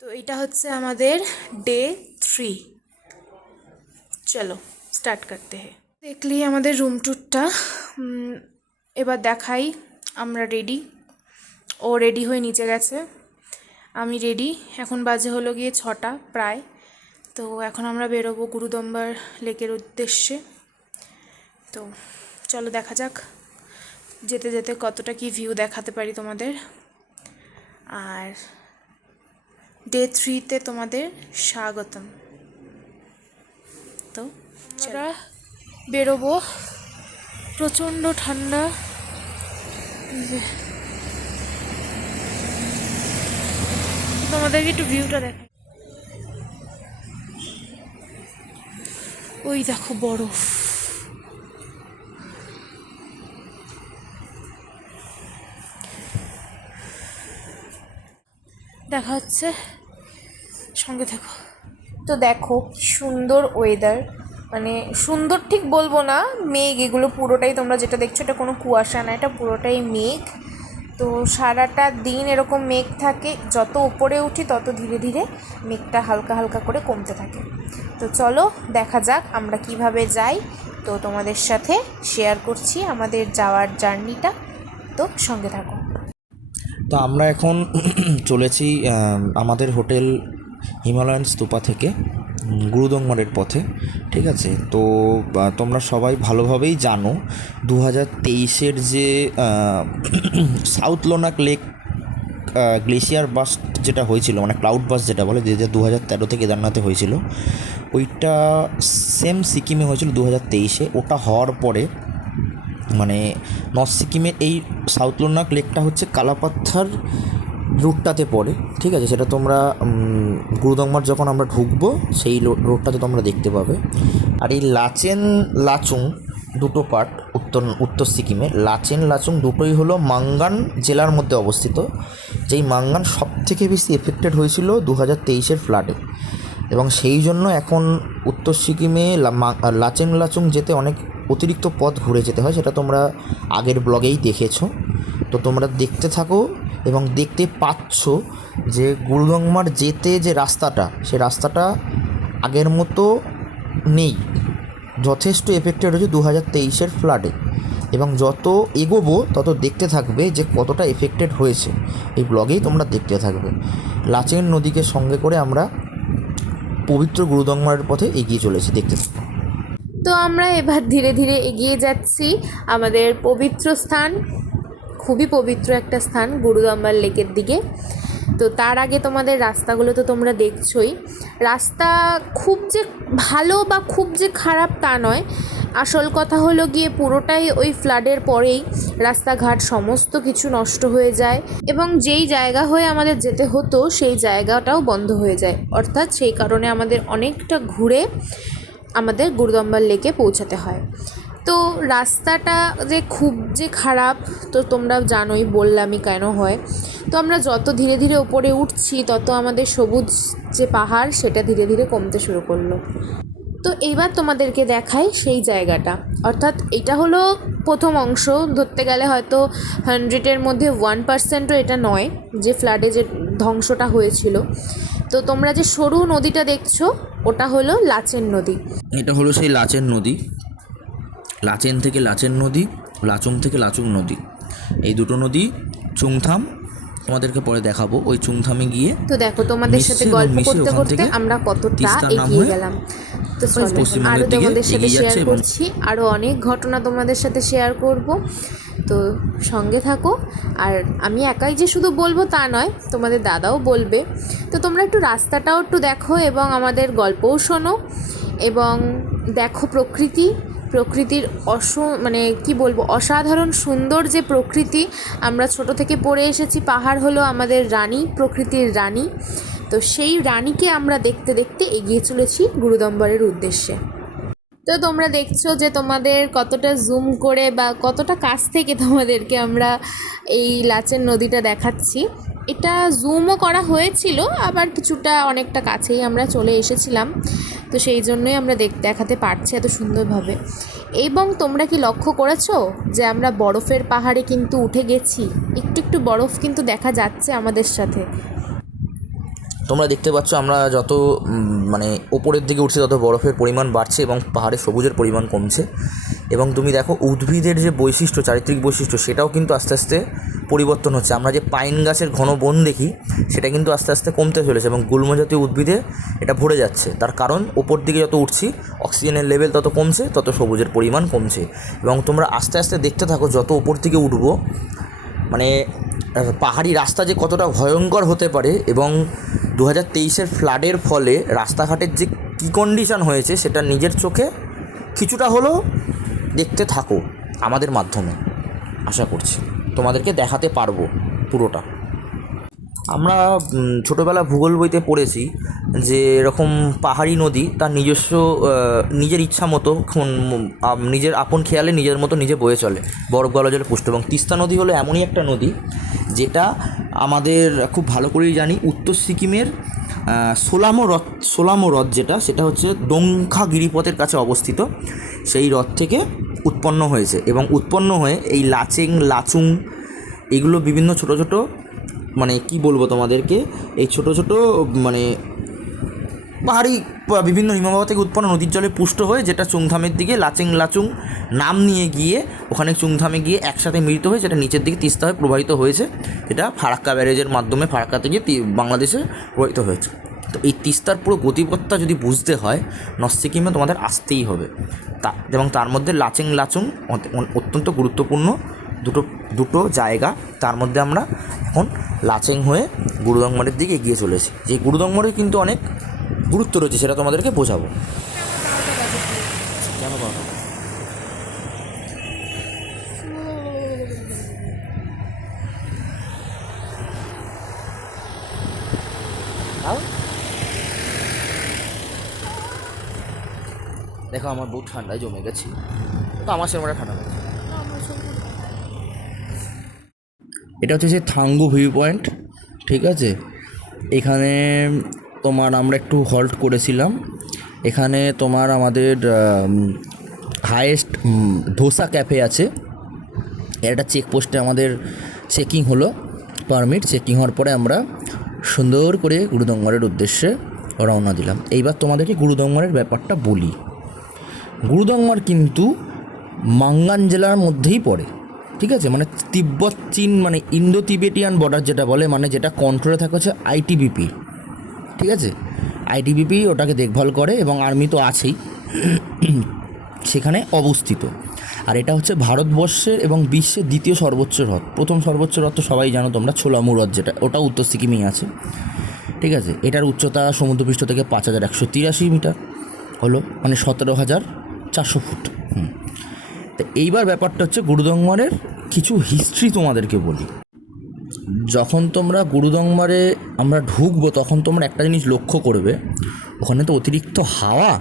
তো এটা হচ্ছে আমাদের ডে 3। চলো স্টার্ট করতে हैं। দেখলি আমাদের রুম ট্যুরটা। এবার দেখাই আমরা রেডি। ও রেডি হয়ে নিচে গেছে, আমি রেডি। এখন বাজে হলো গিয়ে 6টা প্রায়। তো এখন আমরা বেরোবো গুরুদম্বার লেকের উদ্দেশ্যে। তো চলো দেখা যাক যেতে যেতে কতটা কি ভিউ দেখাতে পারি তোমাদের। আর ডে 3তে তোমাদের স্বাগতম। তো আমরা বেরোবো, প্রচণ্ড ঠান্ডা। তোমাদেরকে একটু ভিউটা দেখাই। ওই দেখো বরফ। দেখা হচ্ছে, সঙ্গে থাকো। তো দেখো কি সুন্দর ওয়েদার, মানে সুন্দর ঠিক বলবো না, মেঘ এগুলো পুরোটাই তোমরা যেটা দেখছো এটা কোনো কুয়াশা না, এটা পুরোটাই মেঘ। তো সারাটা দিন এরকম মেঘ থাকে, যত উপরে উঠি তত ধীরে ধীরে মেঘটা হালকা হালকা করে কমতে থাকে। তো চলো দেখা যাক আমরা কিভাবে যাই। তো তোমাদের সাথে শেয়ার করছি আমাদের যাওয়ার জার্নিটা। তো সঙ্গে থাকো। তো আমরা এখন চলেছি আমাদের হোটেল হিমালয়ান স্তূপা থেকে গুরুদম্বারের পথে। ঠিক আছে, তো তোমরা সবাই ভালোভাবেই জানো 2023-এর যে south Lhonak lake glacier burst যেটা হয়েছিল, মানে ক্লাউড বাস্ট যেটা বলে, যে 2013-তে কেদারনাথে হয়েছিল, ওইটা সেম সিকিমে হয়েছিল 2023-এ। ওটা হওয়ার পরে মানে নর্থ সিকিমের এই সাউথ লোনাক লেকটা হচ্ছে কালাপাত্থার রুটটাতে পড়ে। ঠিক আছে, সেটা তোমরা গুরুদম্বার যখন আমরা ঢুকবো সেই রোডটাতে তোমরা দেখতে পাবে। আর এই লাচেন লাচুং দুটো পার্ট উত্তর সিকিমে, লাচেন লাচুং দুটোই হলো মাঙ্গান জেলার মধ্যে অবস্থিত। যেই মাঙ্গান সব থেকে বেশি এফেক্টেড হয়েছিল 2023-এর ফ্লাডে, এবং সেই জন্য এখন উত্তর সিকিমে লাচেন লাচুং যেতে অনেক অতিরিক্ত পথ ঘুরে যেতে হয়, সেটা তোমরা আগের ব্লগেই দেখেছো। তো তোমরা দেখতে থাকো এবং দেখতে পাচ্ছ যে গুরুদম্বার যেতে যে রাস্তাটা, সে রাস্তাটা আগের মতো নেই, যথেষ্ট এফেক্টেড হয়েছে 2023-এর ফ্লাডে। এবং যত এগোবো তত দেখতে থাকবে যে কতটা এফেক্টেড হয়েছে, এই ব্লগেই তোমরা দেখতে থাকবে। লাচেন নদীকে সঙ্গে করে আমরা পবিত্র গুরুদম্বারের পথে এগিয়ে চলেছি, দেখতে থাকো। তো আমরা এবার ধীরে ধীরে এগিয়ে যাচ্ছি আমাদের পবিত্র স্থান, খুবই পবিত্র একটা স্থান গুরুদম্বার লেকের দিকে। তো তার আগে তোমাদের রাস্তাগুলো তো তোমরা দেখছোই। রাস্তা খুব যে ভালো বা খুব যে খারাপ তা নয়, আসল কথা হলো গিয়ে পুরোটাই ওই ফ্লাডের পরেই রাস্তাঘাট সমস্ত কিছু নষ্ট হয়ে যায়, এবং যেই জায়গা হয়ে আমাদের যেতে হতো সেই জায়গাটাও বন্ধ হয়ে যায়। অর্থাৎ সেই কারণে আমাদের অনেকটা ঘুরে আমাদের গুরুদম্বার লেকে পৌঁছাতে হয়। তো রাস্তাটা যে খুব যে খারাপ তো তোমরা জানোই, বললামই কেন হয়। তো আমরা যত ধীরে ধীরে উপরে উঠছি তত আমাদের সবুজ যে পাহাড় সেটা ধীরে ধীরে কমতে শুরু করলো। তো এইবার তোমাদেরকে দেখাই সেই জায়গাটা। অর্থাৎ এটা হলো প্রথম অংশ, ধরতে গেলে হয়তো 100-এর মধ্যে 1%ও এটা নয় যে ফ্লাডে যে ধ্বংসটা হয়েছিল। তো তোমরা যে সরু নদীটা দেখছো ওটা হলো লাচেন নদী। এটা হলো সেই লাচেন নদী। লাচেন থেকে লাচেন নদী, লাচুং থেকে লাচুং নদী, এই দুটো নদী চুংথাম তোমাদেরকে পরে দেখাবো। ওই চুংথামে গিয়ে তো দেখো তোমাদের সাথে গল্প করতে করতে আমরা কতটা এগিয়ে গেলাম। তো আরও তোমাদের সাথে শেয়ার করছি, আরও অনেক ঘটনা তোমাদের সাথে শেয়ার করব। তো সঙ্গে থাকো। আর আমি একাই যে শুধু বলবো তা নয়, তোমাদের দাদাও বলবে। তো তোমরা একটু রাস্তাটাও একটু দেখো এবং আমাদের গল্পও শোনো, এবং দেখো প্রকৃতির মানে কি বলবো, অসাধারণ সুন্দর যে প্রকৃতি। আমরা ছোট থেকে পড়ে এসেছি পাহাড় হলো আমাদের রানী, প্রকৃতির রানী। তো সেই রানীকে আমরা দেখতে দেখতে এগিয়ে চলেছি গুরুদম্বারের উদ্দেশ্যে। তো তোমরা দেখছো যে তোমাদের কতটা জুম করে বা কতটা কাছ থেকে তোমাদেরকে আমরা এই লাচেন নদীটা দেখাচ্ছি। এটা জুমও করা হয়েছিল, আবার কিছুটা অনেকটা কাছেই আমরা চলে এসেছিলাম, তো সেই জন্যই আমরা দেখাতে পারছি এত সুন্দরভাবে। এবং তোমরা কি লক্ষ্য করেছো যে আমরা বরফের পাহাড়ে কিন্তু উঠে গেছি, একটু একটু বরফ কিন্তু দেখা যাচ্ছে আমাদের সাথে। তোমরা দেখতে পাচ্ছ আমরা যত মানে ওপরের দিকে উঠছে তত বরফের পরিমাণ বাড়ছে এবং পাহাড়ে সবুজের পরিমাণ কমছে। এবং তুমি দেখো উদ্ভিদের যে বৈশিষ্ট্য, চারিত্রিক বৈশিষ্ট্য, সেটাও কিন্তু আস্তে আস্তে পরিবর্তন হচ্ছে। আমরা যে পাইন গাছের ঘন বন দেখি সেটা কিন্তু আস্তে আস্তে কমতে চলেছে এবং গুল্ম জাতীয় উদ্ভিদে এটা ভরে যাচ্ছে। তার কারণ ওপর দিকে যত উঠছি অক্সিজেনের লেভেল তত কমছে, তত সবুজের পরিমাণ কমছে। এবং তোমরা আস্তে আস্তে দেখতে থাকো যত ওপর থেকে উঠবো মানে পাহাড়ি রাস্তা যে কতটা ভয়ঙ্কর হতে পারে এবং 2023-এর ফ্লাডের ফলে রাস্তাঘাটের যে কী কন্ডিশন হয়েছে সেটা নিজের চোখে কিছুটা হলেও দেখতে থাকো আমাদের মাধ্যমে। আশা করছি তোমাদেরকে দেখাতে পারবো পুরোটা। আমরা ছোটোবেলা ভূগোল বইতে পড়েছি যে এরকম পাহাড়ি নদী তার নিজস্ব নিজের ইচ্ছা মতো নিজের আপন খেয়ালে নিজের মতো নিজে বয়ে চলে, বরফ গলা জলে পুষ্ট। এবং তিস্তা নদী হলো এমনই একটা নদী যেটা আমাদের খুব ভালো করেই জানি উত্তর সিকিমের সোলামো হ্রদ সেটা হচ্ছে দোংখা গিরিপথের কাছে অবস্থিত। সেই হ্রদ থেকে উৎপন্ন হয়েছে এবং উৎপন্ন হয়ে এই লাচেং, লাচুং এগুলো বিভিন্ন ছোটো ছোটো মানে কি বলবো তোমাদেরকে, এই ছোটো ছোটো মানে পাহাড়ি বিভিন্ন হিমবাহ থেকে উৎপন্ন নদীর জলে পুষ্ট হয়ে যেটা চুংথামের দিকে লাচেং লাচুং নাম নিয়ে গিয়ে ওখানে চুংথামে গিয়ে একসাথে মিলিত হয়ে যেটা নিচের দিকে তিস্তা হয়ে প্রবাহিত হয়েছে। এটা ফারাক্কা ব্যারেজের মাধ্যমে ফারাক্কা থেকে বাংলাদেশে প্রবাহিত হয়েছে। তো এই তিস্তার পুরো গতিপথটা যদি বুঝতে হয় নর্থ সিকিমে তোমাদের আসতেই হবে। এবং তার মধ্যে লাচেং লাচুং অত্যন্ত গুরুত্বপূর্ণ দুটো জায়গা। তার মধ্যে আমরা এখন লাচেং হয়ে গুরুদংমারের দিকে এগিয়ে চলেছি। যে গুরুদংমারের কিন্তু অনেক গুরুত্ব রয়েছে, সেটা তোমাদেরকে বোঝাবো। কেন বাবা? দেখো আমার বহু ঠান্ডায় জমে গেছি, তো আমার সেরকম ঠান্ডা লাগছে। এটা হচ্ছে যে থাঙ্গু ভিউ পয়েন্ট, ঠিক আছে। এখানে আমরা একটু হল্ট করেছিলাম। এখানে আমাদের হায়েস্ট ধোসা ক্যাফে আছে। একটা চেকপোস্টে আমাদের চেকিং হলো, পারমিট চেকিং হওয়ার পরে আমরা সুন্দর করে গুরুদংমারের উদ্দেশ্যে রওনা দিলাম। এইবার তোমাদেরকে গুরুদংমারের ব্যাপারটা বলি। গুরুদংমার কিন্তু মাঙ্গান জেলার মধ্যেই পড়ে, ঠিক আছে। মানে তিব্বত চীন মানে ইন্দো তিবেটিয়ান বর্ডার যেটা বলে, মানে যেটা কন্ট্রোলে থাকে হচ্ছে আইটিবিপি, ঠিক আছে। আইটিবিপি ওটাকে দেখভাল করে এবং আর্মি তো আছেই সেখানে অবস্থিত। আর এটা হচ্ছে ভারতবর্ষের এবং বিশ্বের দ্বিতীয় সর্বোচ্চ হ্রদ। প্রথম সর্বোচ্চ হ্রদ তো সবাই জানো তোমরা, ছোলামু হ্রদ, যেটা ওটা উত্তর সিকিমেই আছে, ঠিক আছে। এটার উচ্চতা সমুদ্রপৃষ্ঠ থেকে 5183 মিটার হলো, মানে 17,400 ফুট। তো এইবার ব্যাপারটা হচ্ছে গুরুদংমারের কিছু হিস্ট্রি তোমাদেরকে বলি। যখন তোমরা গুরুদংমারে আমরা ঢুকবো তখন তোমরা একটা জিনিস লক্ষ্য করবে, ওখানে তো অতিরিক্ত হাওয়া,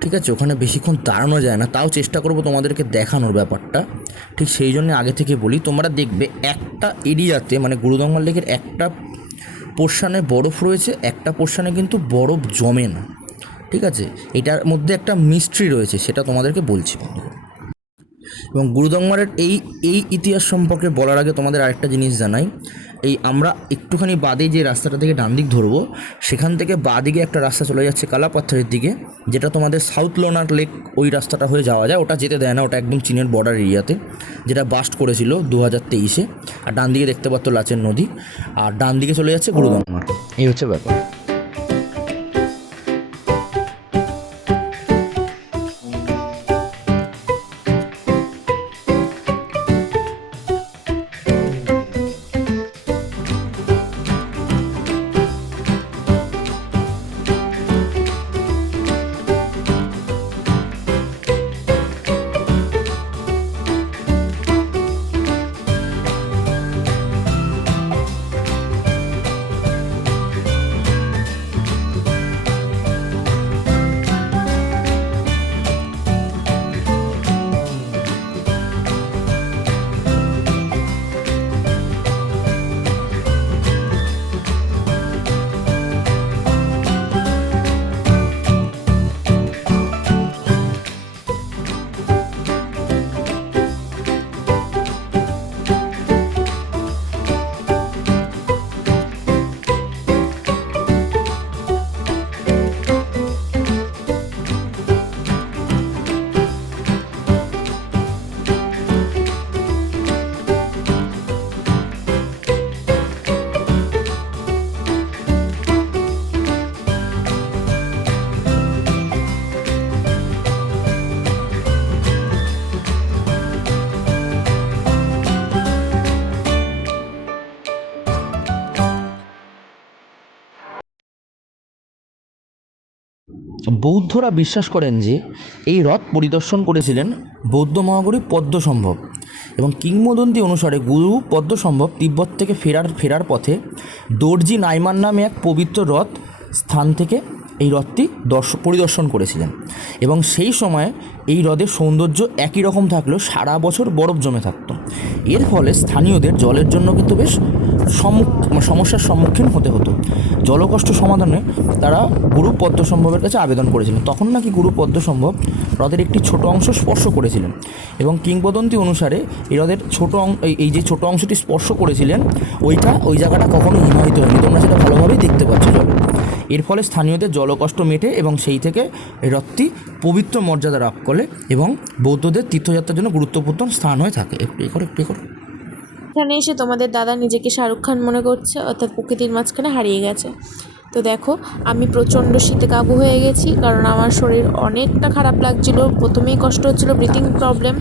ঠিক আছে। ওখানে বেশিক্ষণ দাঁড়ানো যায় না, তাও চেষ্টা করবো তোমাদেরকে দেখানোর ব্যাপারটা। ঠিক সেই জন্য আগে থেকে বলি, তোমরা দেখবে একটা এরিয়াতে মানে গুরুদংমার লেকের একটা পোর্শানে বরফ রয়েছে, একটা পোর্শানে কিন্তু বরফ জমে না, ঠিক আছে। এটার মধ্যে একটা মিস্ট্রি রয়েছে, সেটা তোমাদেরকে বলছি। এবং গুরুদংমারের এই ইতিহাস সম্পর্কে বলার আগে তোমাদের আরেকটা জিনিস জানাই। এই আমরা একটুখানি বাদে যে রাস্তাটা থেকে ডান দিক ধরবো, সেখান থেকে বাদিকে একটা রাস্তা চলে যাচ্ছে কালাপাথরের দিকে, যেটা তোমাদের সাউথ লোনার লেক ওই রাস্তাটা হয়ে যাওয়া যায়। ওটা যেতে দেয় না, ওটা একদম চীনের বর্ডার এরিয়াতে, যেটা বাস্ট করেছিল 2023-এ। আর ডান দিকে দেখতে পাচ্ছ লাচেন নদী, আর ডান দিকে চলে যাচ্ছে গুরুদংমার। এই হচ্ছে ব্যাপার। বৌদ্ধরা বিশ্বাস করেন যে এই হ্রদ পরিদর্শন করেছিলেন বৌদ্ধ মহাগুরু পদ্মসম্ভব, এবং কিংবদন্তি অনুসারে গুরু পদ্মসম্ভব তিব্বত থেকে ফেরার পথে দর্জি নাইমান নামে এক পবিত্র হ্রদ স্থান থেকে এই হ্রদটি পরিদর্শন করেছিলেন, এবং সেই সময়ে এই হ্রদের সৌন্দর্য একই রকম থাকলেও সারা বছর বরফ জমে থাকতো। এর ফলে স্থানীয়দের জলের জন্য কিন্তু বেশ সমস্যার সম্মুখীন হতে হতো। জলকষ্ট সমাধানে তারা গুরু পদ্মসম্ভবের কাছে আবেদন করেছিলেন। তখন নাকি গুরু পদ্মসম্ভব হ্রদের একটি ছোট অংশ স্পর্শ করেছিলেন, এবং কিংবদন্তি অনুসারে এই হ্রদের এই যে ছোট অংশটি স্পর্শ করেছিলেন ওই জায়গাটা কখনো হিমায়িত হয়নি। তোমরা সেটা ভালোভাবেই দেখতে পাচ্ছ জলে। এর ফলে স্থানীয়দের জলকষ্ট মেটে এবং সেই থেকে এই হ্রদটি পবিত্র মর্যাদা লাভ করে এবং বৌদ্ধদের তীর্থযাত্রার জন্য গুরুত্বপূর্ণ স্থান হয়ে থাকে। একটু করো। এখানে এসে তোমাদের দাদা নিজেকে শাহরুখ খান মনে করছে, অর্থাৎ প্রকৃতির মাঝখানে হারিয়ে গেছে। তো দেখো, আমি প্রচণ্ড শীতে কাবু হয়ে গেছি, কারণ আমার শরীর অনেকটা খারাপ লাগছিল। প্রথমেই কষ্ট হচ্ছিল, ব্রিথিং প্রবলেম,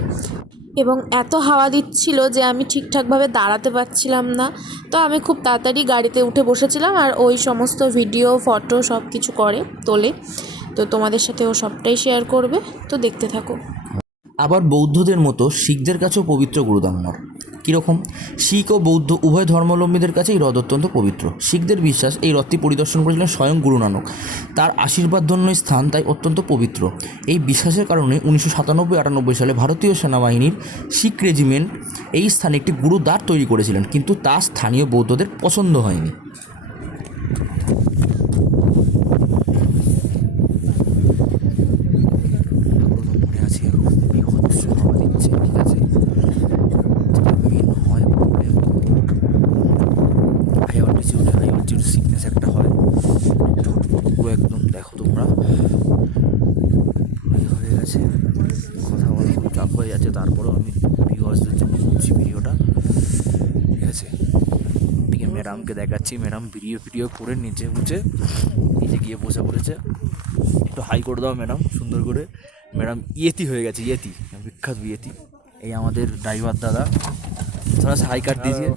এবং এত হাওয়া দিচ্ছিল যে আমি ঠিকঠাকভাবে দাঁড়াতে পারছিলাম না। তো আমি খুব তাড়াতাড়ি গাড়িতে উঠে বসেছিলাম, আর ওই সমস্ত ভিডিও ফটো সব কিছু তোলে। তো তোমাদের সাথে ও সবটাই শেয়ার করবে, তো দেখতে থাকো। আবার বৌদ্ধদের মতো শিখদের কাছেও পবিত্র গুরুদাম্মর। কীরকম? শিখ ও বৌদ্ধ উভয় ধর্মাবলম্বীদের কাছে এই হ্রদ অত্যন্ত পবিত্র। শিখদের বিশ্বাস এই হ্রদটি পরিদর্শন করেছিলেন স্বয়ং গুরু নানক। তার আশীর্বাদধন্য স্থান তাই অত্যন্ত পবিত্র। এই বিশ্বাসের কারণে 1997-98 সালে ভারতীয় সেনাবাহিনীর শিখ রেজিমেন্ট এই স্থানে একটি গুরুদ্বার তৈরি করেছিলেন, কিন্তু তা স্থানীয় বৌদ্ধদের পছন্দ হয়নি। সিকনেস একটা হয়, পুরো একদম দেখো তোমরা হয়ে গেছে, কথা বলা খুব চাপ হয়ে যাচ্ছে। তারপরেও আমি ভিউয়ার্সদের জন্য করছি ভিডিওটা, ঠিক আছে? এদিকে ম্যাডামকে দেখাচ্ছি, ম্যাডাম ভিডিও করে নিচে গিয়ে বসে পড়েছে। একটু হাই করে দাও ম্যাডাম, সুন্দর করে। ম্যাডাম ইয়েতি হয়ে গেছে, বিখ্যাত ইয়েতি। এই আমাদের ড্রাইভার দাদা, থোড়া হাই কাট দিয়েছে।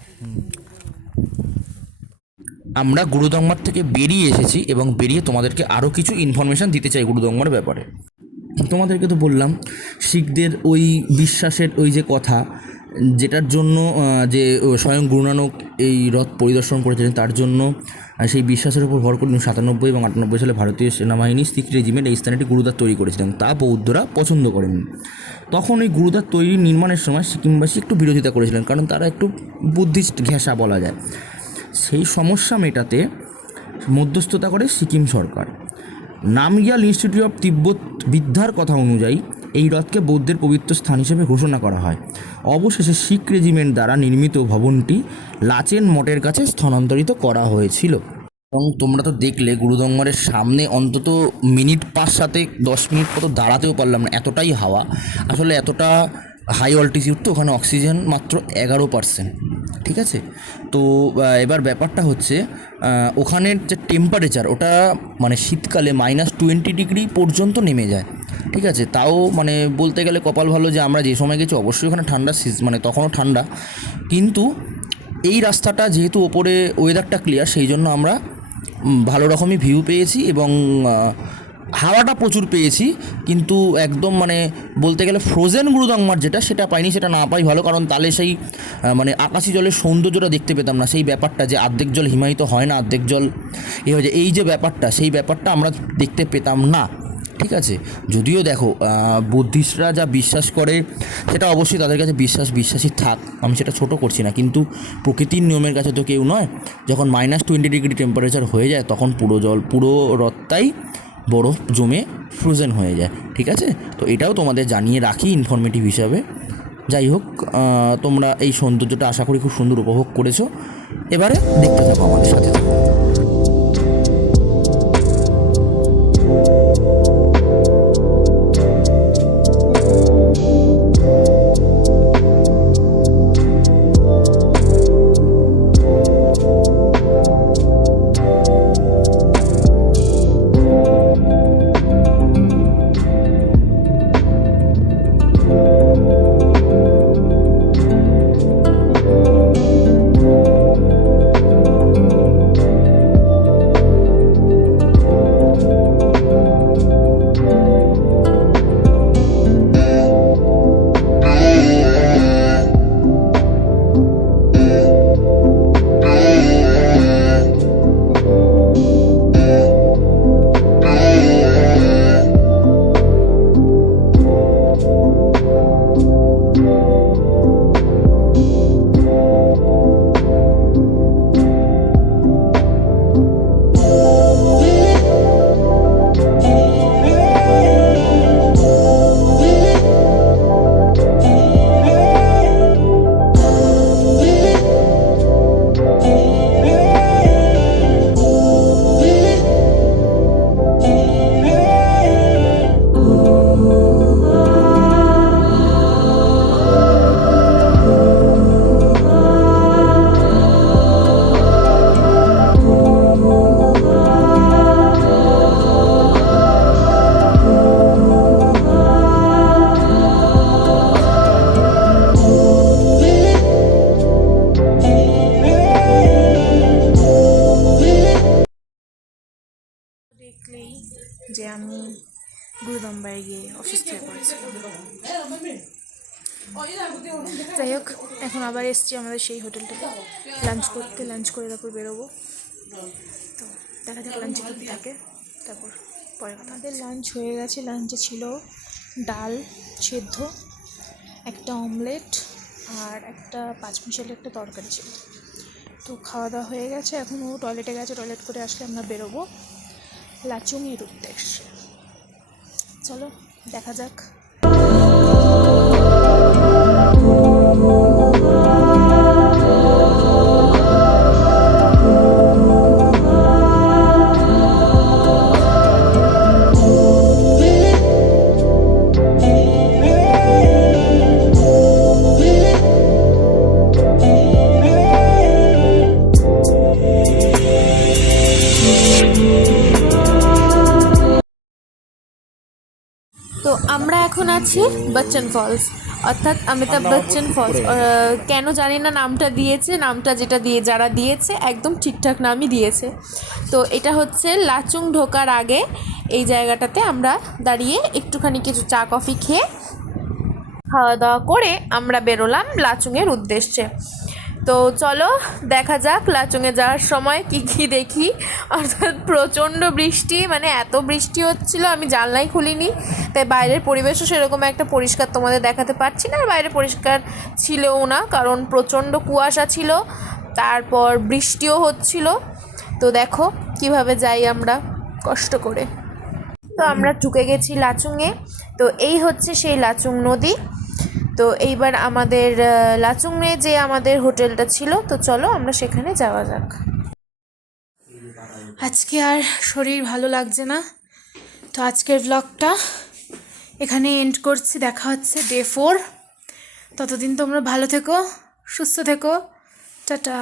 আমরা গুরুদম্মার থেকে বেরিয়ে এসেছি এবং বেরিয়ে তোমাদেরকে আরও কিছু ইনফরমেশান দিতে চাই গুরুদম্মার ব্যাপারে। তোমাদেরকে তো বললাম শিখদের ওই বিশ্বাসের ওই যে কথা, যেটার জন্য যে স্বয়ং গুরু নানক এই হ্রদ পরিদর্শন করেছিলেন, তার জন্য সেই বিশ্বাসের উপর ভর করে 1997 এবং 98 সালে ভারতীয় সেনাবাহিনী শিখ রেজিমেন্ট এই স্থানে একটি গুরুদ্বার তৈরি করেছিলেন। তা বৌদ্ধরা পছন্দ করেননি। তখন এই গুরুদ্বার তৈরি নির্মাণের সময় সিকিমবাসী একটু বিরোধিতা করেছিলেন, কারণ তারা একটু বুদ্ধিস্ট ঘেঁষা বলা যায়। সেই সমস্যা মেটাতে মধ্যস্থতা করে সিকিম সরকার। নামগিয়াল ইনস্টিটিউট অফ তিব্বত বিদ্যার কথা অনুযায়ী এই হ্রদকে বৌদ্ধের পবিত্র স্থান হিসেবে ঘোষণা করা হয়। অবশেষে শিখ রেজিমেন্ট দ্বারা নির্মিত ভবনটি লাচেন মঠের কাছে স্থানান্তরিত করা হয়েছিল। এবং তোমরা তো দেখলে গুরুদম্মারের সামনে অন্তত মিনিট 5-10 মিনিট কত দাঁড়াতেও পারলাম না, এতটাই হাওয়া। আসলে এতটা হাই অল্টিটিউড তো, ওখানে অক্সিজেন মাত্র 11%, ঠিক আছে? তো এবার ব্যাপারটা হচ্ছে ওখানের যে টেম্পারেচার, ওটা মানে শীতকালে -20 ডিগ্রি পর্যন্ত নেমে যায়, ঠিক আছে? তাও মানে বলতে গেলে কপাল ভালো যে আমরা যে সময় গেছি অবশ্যই ওখানে ঠান্ডা, মানে তখনও ঠান্ডা, কিন্তু এই রাস্তাটা যেহেতু ওপরে ওয়েদারটা ক্লিয়ার, সেই জন্য আমরা ভালো রকমই ভিউ পেয়েছি এবং হাওয়াটা প্রচুর পেয়েছি। কিন্তু একদম মানে বলতে গেলে ফ্রোজেন গুরুদম্মার যেটা, সেটা পাইনি। সেটা না পাই ভালো, কারণ তাহলে সেই মানে আকাশি জলের সৌন্দর্যটা দেখতে পেতাম না। সেই ব্যাপারটা যে অর্ধেক জল হিমায়িত হয় না, অর্ধেক জল হয়ে যায়, এই যে ব্যাপারটা, সেই ব্যাপারটা আমরা দেখতে পেতাম না, ঠিক আছে? যদিও দেখো বুদ্ধিস্টরা যা বিশ্বাস করে সেটা অবশ্যই তাদের কাছে বিশ্বাসী থাক, আমি সেটা ছোট করছি না, কিন্তু প্রকৃতির নিয়মের কাছে তো কেউ নয়। যখন -20 ডিগ্রি টেম্পারেচার হয়ে যায়, তখন পুরো হ্রদটাই বরফ জমে ফ্রোজেন হয়ে যায়, ঠিক আছে? তো এটাও তোমাদের জানিয়ে রাখি ইনফরমেটিভ হিসাবে। যাই হোক, তোমরা এই সৌন্দর্যটা আশা করি খুব সুন্দর উপভোগ করেছো। এবারে দেখতে থাকো আমাদের সাথে। যে আমি গুরুদম্বায় গিয়ে অসুস্থ হয়ে পড়েছিলাম। যাই হোক, এখন আবার এসছি আমাদের সেই হোটেলটাতে লাঞ্চ করতে। লাঞ্চ করে তারপর বেরোবো। তো দেখা যাক লাঞ্চে কী থাকে, তারপর পরে কথা। আমাদের লাঞ্চ হয়ে গেছে। লাঞ্চে ছিল ডাল সেদ্ধ, একটা অমলেট আর একটা পাঁচমিশালি একটা তরকারি ছিল। তো খাওয়া দাওয়া হয়ে গেছে। এখন ও টয়লেটে গেছে, টয়লেট করে আসলে আমরা বেরোবো লাচুংয়ের উদ্দেশ্যে। চলো দেখা যাক। তো আমরা এখন আছি বচ্চন ফলস, অর্থাৎ অমিতাভ বচ্চন ফলস। কেন জানি না নামটা দিয়েছে, নামটা যেটা দিয়ে যারা দিয়েছে একদম ঠিকঠাক নামই দিয়েছে। তো এটা হচ্ছে লাচুং ঢোকার আগে এই জায়গাটাতে আমরা দাঁড়িয়ে একটুখানি কিছু চা কফি খেয়ে খাওয়া দাওয়া করে আমরা বেরোলাম লাচুংয়ের উদ্দেশ্যে। তো চলো দেখা যাক লাচুংয়ে যাওয়ার সময় কি কি দেখি। অর্থাৎ প্রচণ্ড বৃষ্টি, মানে এত বৃষ্টি হচ্ছিল আমি জানলাই খুলিনি, তাই বাইরের পরিবেশও সেরকম একটা পরিষ্কার তোমাদের দেখাতে পারছি না। আর বাইরে পরিষ্কার ছিলও না, কারণ প্রচণ্ড কুয়াশা ছিল, তারপর বৃষ্টিও হচ্ছিল। তো দেখো কিভাবে যাই আমরা কষ্ট করে। তো আমরা ঢুকে গেছি লাচুংয়ে। তো এই হচ্ছে সেই লাচুং নদী। তো এইবার আমাদের লাচুংয়ে যে আমাদের হোটেলটা ছিল, তো চলো আমরা সেখানে যাওয়া যাক। আজকে আর শরীর ভালো লাগছে না, তো আজকের ব্লগটা এখানে এন্ড করছি। দেখা হচ্ছে ডে 4। ততদিন তোমরা ভালো থেকো, সুস্থ থেকো। টাটা।